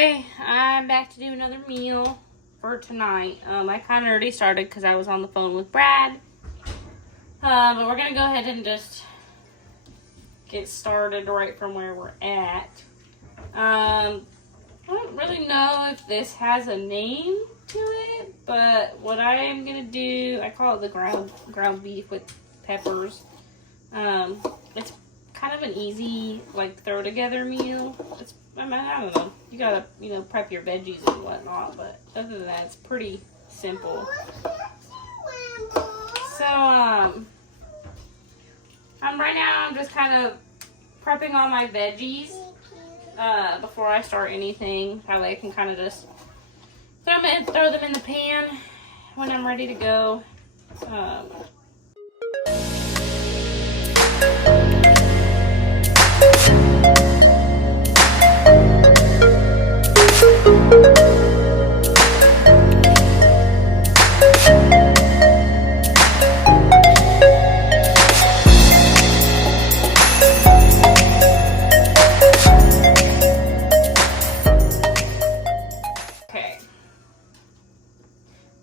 Okay, I'm back to do another meal for tonight. I kind of already started because I was on the phone with Brad. But we're going to go ahead and just get started right from where we're at. I don't really know if this has a name to it, but what I am going to do, I call it the ground beef with peppers. It's kind of an easy, like, throw together meal. I don't know. You gotta, prep your veggies and whatnot, but other than that, it's pretty simple. So, right now, I'm just kind of prepping all my veggies before I start anything. That way I can kind of just throw them in the pan when I'm ready to go.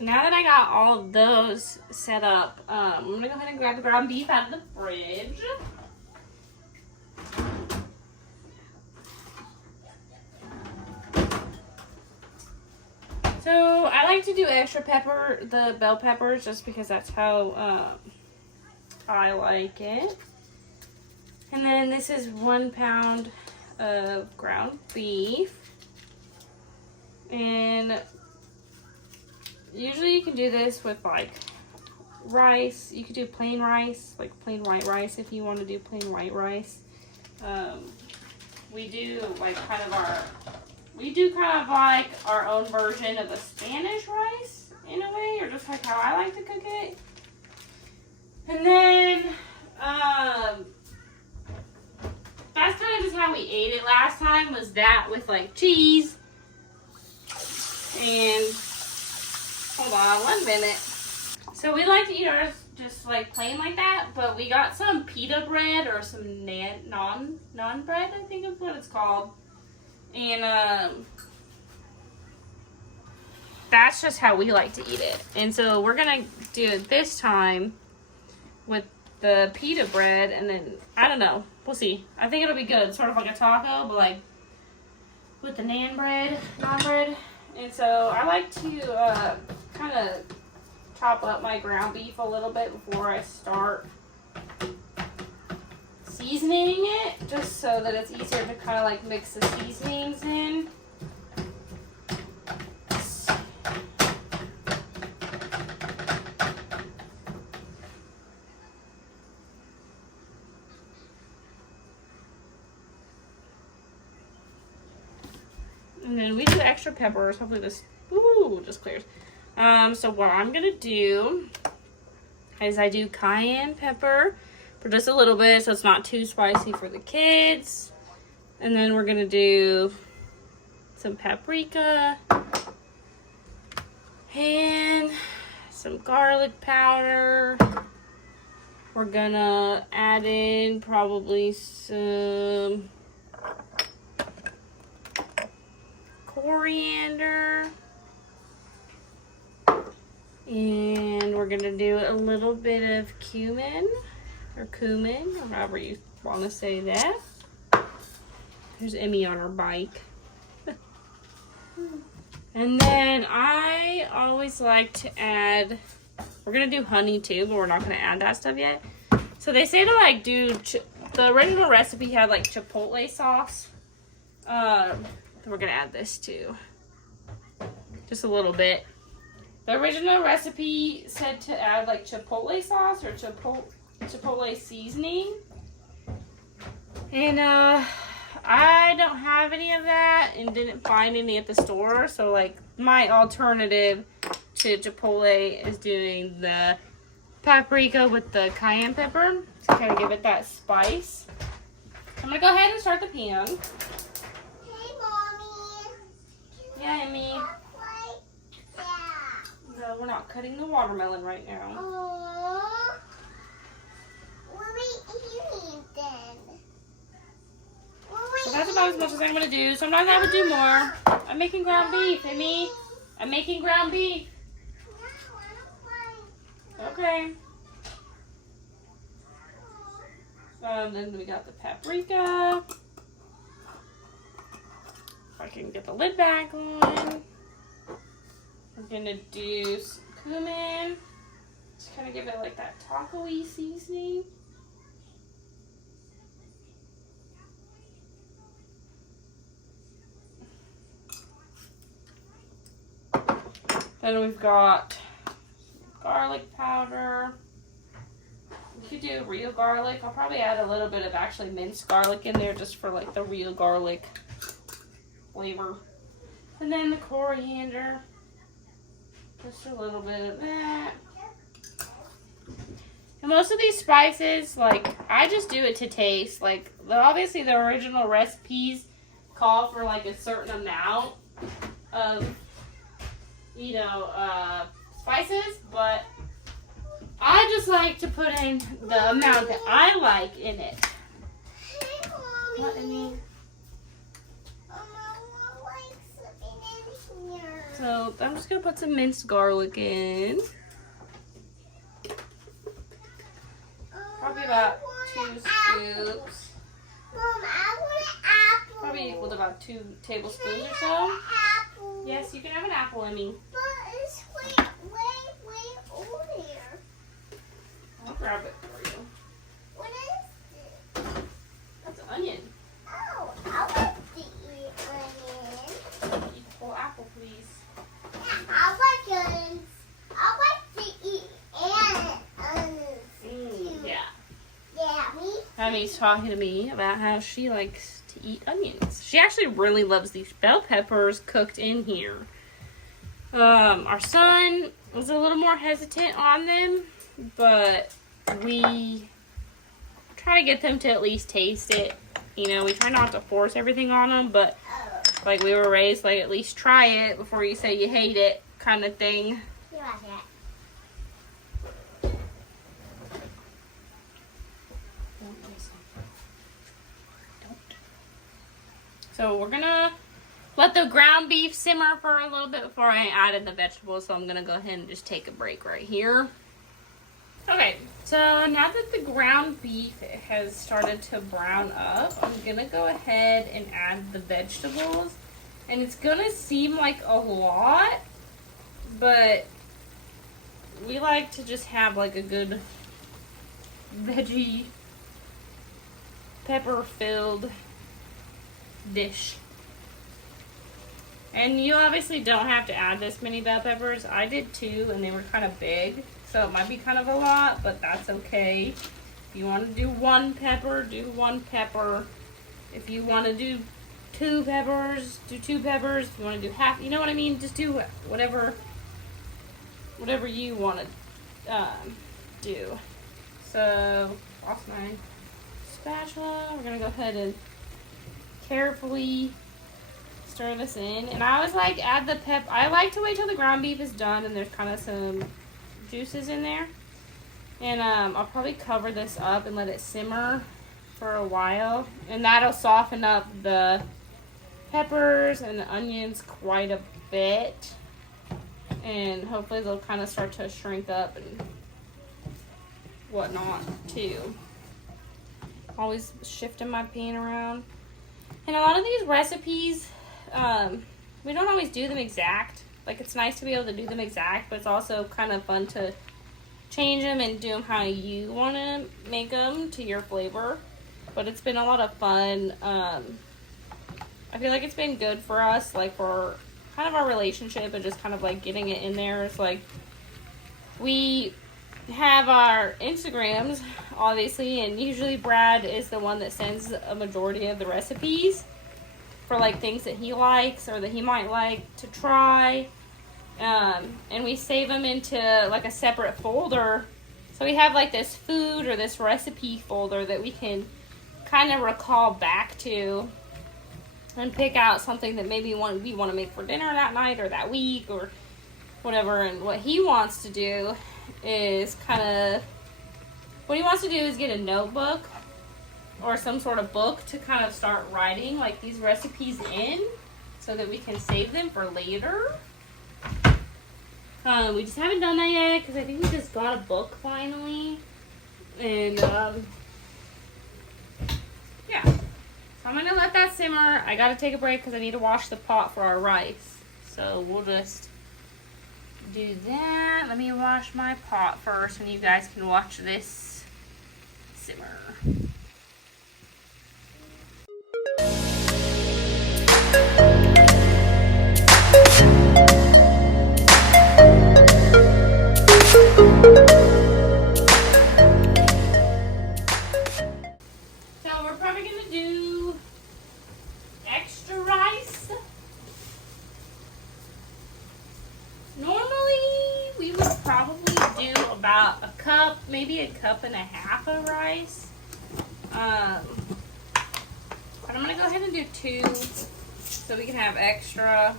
Now that I got all of those set up, I'm going to go ahead and grab the ground beef out of the fridge. So I like to do extra pepper, the bell peppers, just because that's how I like it. And then this is 1 pound of ground beef. And usually you can do this with like rice. You could do plain rice, like plain white rice if you want to do plain white rice. We do kind of like our own version of a Spanish rice in a way, or just like how I like to cook it. And then that's kind of just how we ate it last time, was that with like cheese. And hold on 1 minute. So we like to eat ours just like plain like that, but we got some pita bread or some naan bread, I think is what it's called. And that's just how we like to eat it. And so we're gonna do it this time with the pita bread, and then I don't know, we'll see. I think it'll be good, sort of like a taco, but like with the naan bread. And so I like to kind of chop up my ground beef a little bit before I start seasoning it, just so that it's easier to kind of like mix the seasonings in. And then we do extra peppers. Hopefully this just clears. So what I'm gonna do is I do cayenne pepper for just a little bit, so it's not too spicy for the kids. And then we're gonna do some paprika and some garlic powder. We're gonna add in probably some coriander, and we're gonna do a little bit of cumin, or however you want to say that. There's Emmy on her bike. And then I always like to add, we're gonna do honey too, but we're not gonna add that stuff yet. So they say to like do, the original recipe had like chipotle sauce. We're gonna add this too, just a little bit. The original recipe said to add like chipotle sauce or chipotle seasoning, and I don't have any of that and didn't find any at the store. So like my alternative to chipotle is doing the paprika with the cayenne pepper to kind of give it that spice. I'm gonna go ahead and start the pan. Yeah, Emmy. No, we're not cutting the watermelon right now. Aww. What are we eating then? So that's about as much as I'm going to do. Sometimes I would do more. I'm making ground beef, Amy. I'm making ground beef. Okay. Then we got the paprika. If I can get the lid back on. I'm gonna do some cumin. Just kind of give it like that taco-y seasoning. Then we've got garlic powder. You could do real garlic. I'll probably add a little bit of actually minced garlic in there just for like the real garlic flavor. And then the coriander. Just a little bit of that. And most of these spices, like, I just do it to taste. Like, obviously the original recipes call for like a certain amount of, you know, spices, but I just like to put in the amount that I like in it. Hey, Mommy. What, Amy? Mama likes something in here. So I'm just gonna put some minced garlic in. Probably about 2 scoops. Mom, I want an apple. Probably equal to about 2 tablespoons or Can I so. have an apple? Yes, you can have an apple, Emmy. But it's way over here. I'll grab it for you. What is it? That's an onion. Oh, I like to eat onions. Eat the whole apple, please. I like onions. I like to eat onions. Yeah. Yeah, me. Emmy's talking to me about how she likes to eat onions. She actually really loves these bell peppers cooked in here. Our son was a little more hesitant on them, but we try to get them to at least taste it. You know, we try not to force everything on them, but like we were raised, like at least try it before you say you hate it kind of thing. You like that? So we're gonna let the ground beef simmer for a little bit before I add in the vegetables. So I'm gonna go ahead and just take a break right here. Okay, so now that the ground beef has started to brown up, I'm gonna go ahead and add the vegetables. And it's gonna seem like a lot, but we like to just have like a good veggie pepper filled dish. And you obviously don't have to add this many bell peppers. I did 2 and they were kind of big, so it might be kind of a lot, but that's okay. If you want to do 1 pepper, do 1 pepper. If you want to do 2 peppers, do 2 peppers. If you want to do half, you know what I mean? Just do whatever you want to do. So, off my spatula, we're gonna go ahead and carefully stir this in. And I always like add the I like to wait till the ground beef is done and there's kind of some juices in there. And I'll probably cover this up and let it simmer for a while. And that'll soften up the peppers and the onions quite a bit. And hopefully they'll kind of start to shrink up and whatnot too. Always shifting my pan around. And a lot of these recipes, we don't always do them exact. Like, it's nice to be able to do them exact, but it's also kind of fun to change them and do them how you want to make them to your flavor. But it's been a lot of fun. I feel like it's been good for us, like, for kind of our relationship and just kind of, like, getting it in there. It's like, we have our Instagrams, obviously, and usually Brad is the one that sends a majority of the recipes for like things that he likes or that he might like to try, and we save them into like a separate folder. So we have like this food or this recipe folder that we can kind of recall back to and pick out something that maybe we want to make for dinner that night or that week or whatever. And what he wants to do is get a notebook or some sort of book to kind of start writing like these recipes in. so that we can save them for later. We just haven't done that yet because I think we just got a book finally. And yeah. So I'm going to let that simmer. I got to take a break because I need to wash the pot for our rice. So we'll just do that. Let me wash my pot first and you guys can watch this simmer. So we're probably going to do extra rice. Normally we would probably do about a cup, maybe a cup and a half of rice. But I'm going to go ahead and do 2 so we can have extra,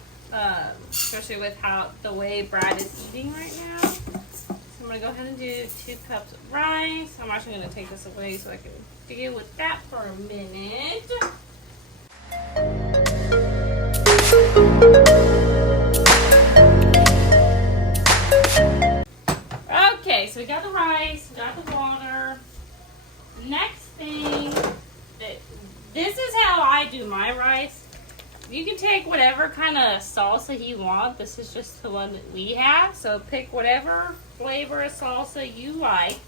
especially with the way Brad is eating right now. So I'm going to go ahead and do 2 cups of rice. I'm actually going to take this away so I can deal with that for a minute. Okay, so we got the rice, we got the water. Next thing, this is how I do my rice. You can take whatever kind of salsa you want. This is just the one that we have. So pick whatever flavor of salsa you like.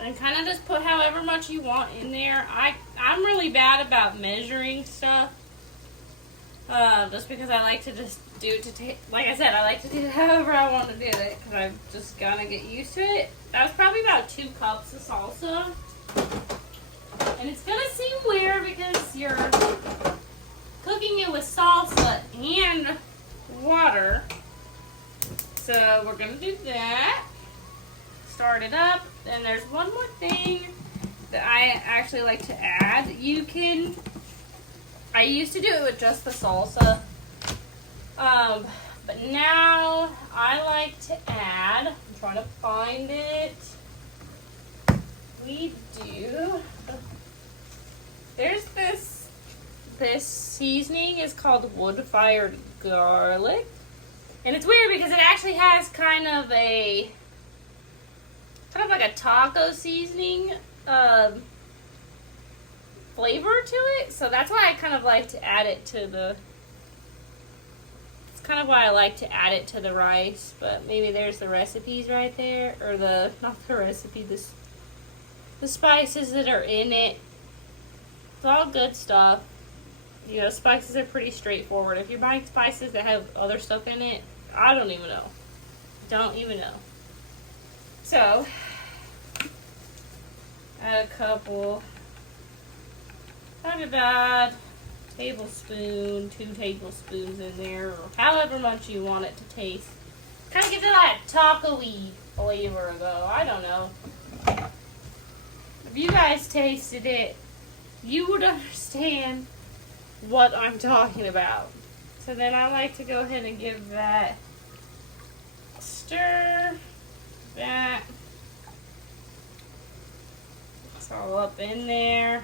And kind of just put however much you want in there. I'm really bad about measuring stuff. Just because I like to just do it like I said, I like to do it however I want to do it. Because I'm just going to get used to it. That was probably about 2 cups of salsa. And it's going to seem weird because you're cooking it with salsa and water. So we're going to do that. Start it up. And there's one more thing that I actually like to add. I used to do it with just the salsa. But now I like to add, I'm trying to find it. There's this seasoning is called wood-fired garlic. And it's weird because it actually has kind of like a taco seasoning flavor to it. So that's why I kind of like to add it to the rice. But maybe there's the recipes right there, or not the recipe, the spices that are in it. It's all good stuff. You know, spices are pretty straightforward. If you're buying spices that have other stuff in it, I don't even know. So, add a couple, probably about tablespoon, 2 tablespoons in there, or however much you want it to taste. Kind of gives it that taco-y flavor, though. I don't know. If you guys tasted it, you would understand what I'm talking about. So then I like to go ahead and give that a stir. That. It's all up in there.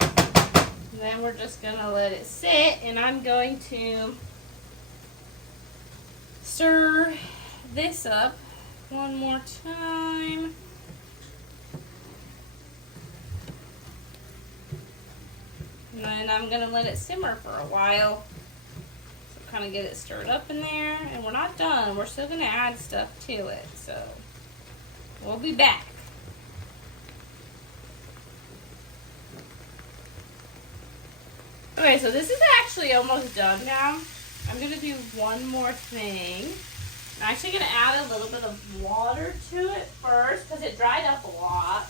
And then we're just going to let it sit, and I'm going to stir this up one more time. And then I'm going to let it simmer for a while. So kind of get it stirred up in there. And we're not done. We're still going to add stuff to it. So we'll be back. Okay, so this is actually almost done now. I'm going to do one more thing. I'm actually going to add a little bit of water to it first because it dried up a lot.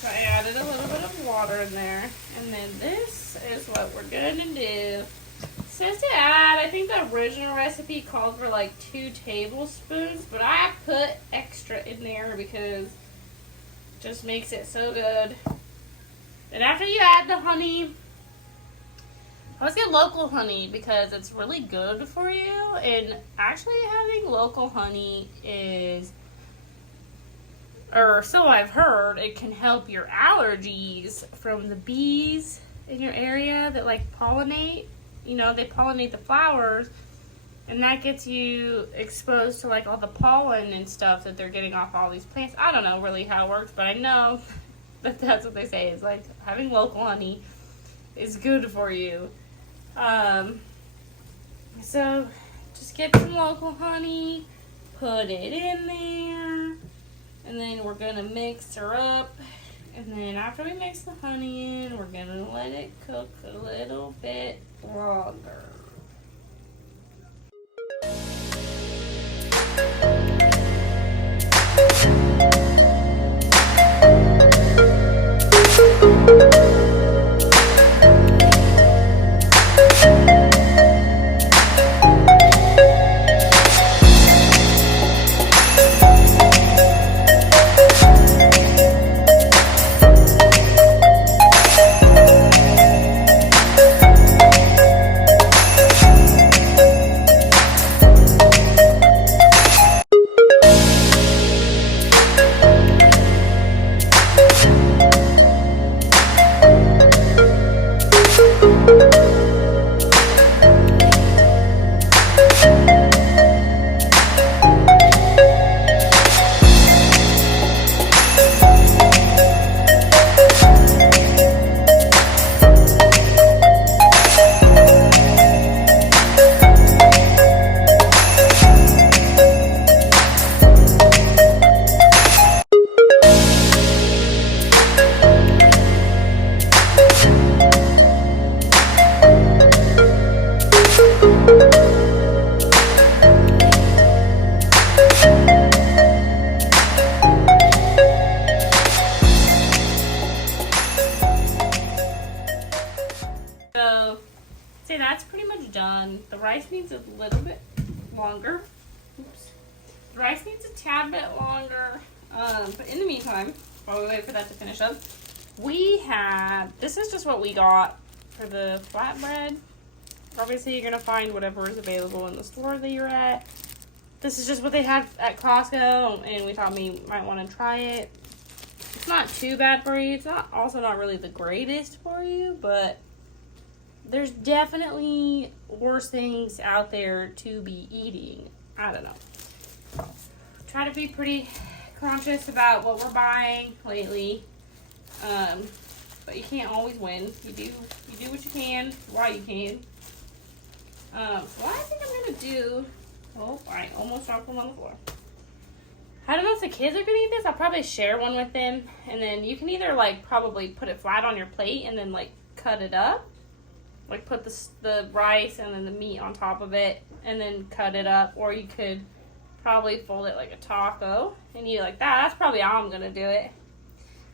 So I added a little bit of water in there. And then this is what we're going to do. It says to add, I think the original recipe called for like 2 tablespoons, but I put extra in there because it just makes it so good. And after you add the honey, I always get local honey because it's really good for you. And actually having local honey is or so I've heard, it can help your allergies from the bees in your area that like pollinate. You know, they pollinate the flowers, and that gets you exposed to like all the pollen and stuff that they're getting off all these plants. I don't know really how it works, but I know that that's what they say. It's like having local honey is good for you. So just get some local honey, put it in there, and then we're gonna mix her up. And then after we mix the honey in, we're gonna let it cook a little bit longer. So, see, that's pretty much done. The rice needs a little bit longer. Oops. The rice needs a tad bit longer. But in the meantime, while we wait for that to finish up, we have, this is just what we got for the flatbread. Obviously, you're going to find whatever is available in the store that you're at. This is just what they had at Costco, and we thought we might want to try it. It's not too bad for you. It's not also not really the greatest for you, but there's definitely worse things out there to be eating. I don't know. Try to be pretty conscious about what we're buying lately. But you can't always win. You do what you can while you can. What I think I'm gonna do. Oh, I almost dropped one on the floor. I don't know if the kids are gonna eat this. I'll probably share one with them, and then you can either like probably put it flat on your plate and then like cut it up, like put the rice and then the meat on top of it and then cut it up, or you could probably fold it like a taco and eat it like that. That's probably how I'm gonna do it.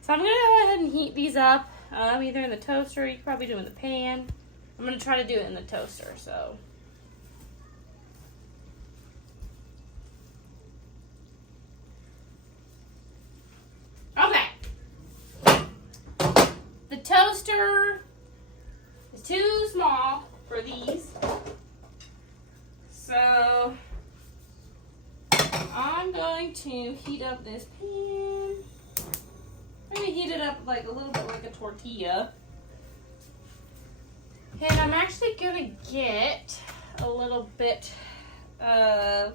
So I'm gonna go ahead and heat these up, either in the toaster. You could probably do it in the pan. I'm gonna try to do it in the toaster. So. Okay. The toaster is too small for these. So I'm going to heat up this pan. I'm going to heat it up like a little bit like a tortilla. And I'm actually going to get a little bit of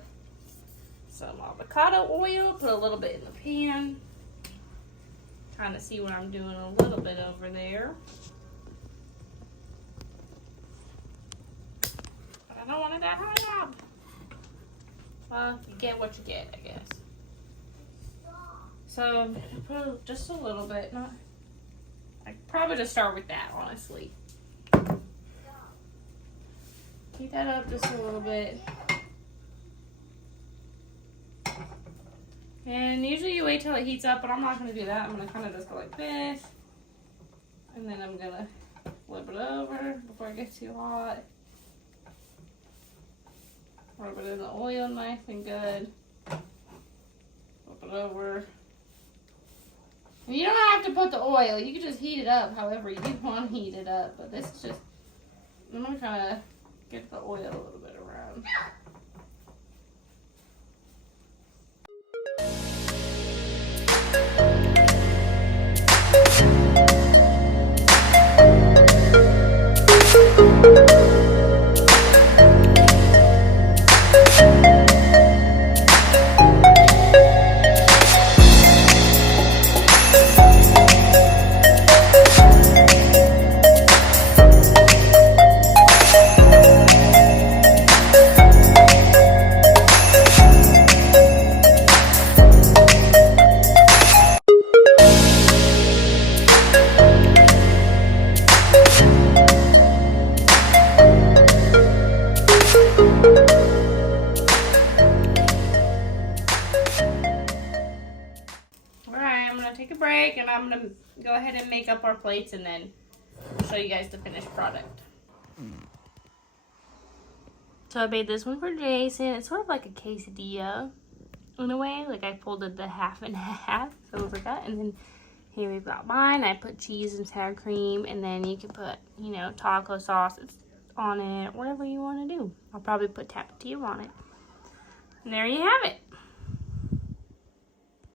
some avocado oil, put a little bit in the pan. Kind of see what I'm doing a little bit over there. But I don't want it that high up. Well, you get what you get, I guess. So, put just a little bit. I probably just start with that, honestly. Heat that up just a little bit. And usually you wait till it heats up, but I'm not going to do that. I'm going to kind of just go like this. And then I'm going to flip it over before it gets too hot. Rub it in the oil nice and good. Flip it over. And you don't have to put the oil. You can just heat it up however you want to heat it up. But this is just, I'm going to kind of get the oil a little bit around. ahead and make up our plates and then show you guys the finished product. So I made this one for Jason. It's sort of like a quesadilla in a way. Like I folded the half in half. So it was like that. And then here we've got mine. I put cheese and sour cream. And then you can put, you know, taco sauce on it. Whatever you want to do. I'll probably put tapatio on it. And there you have it.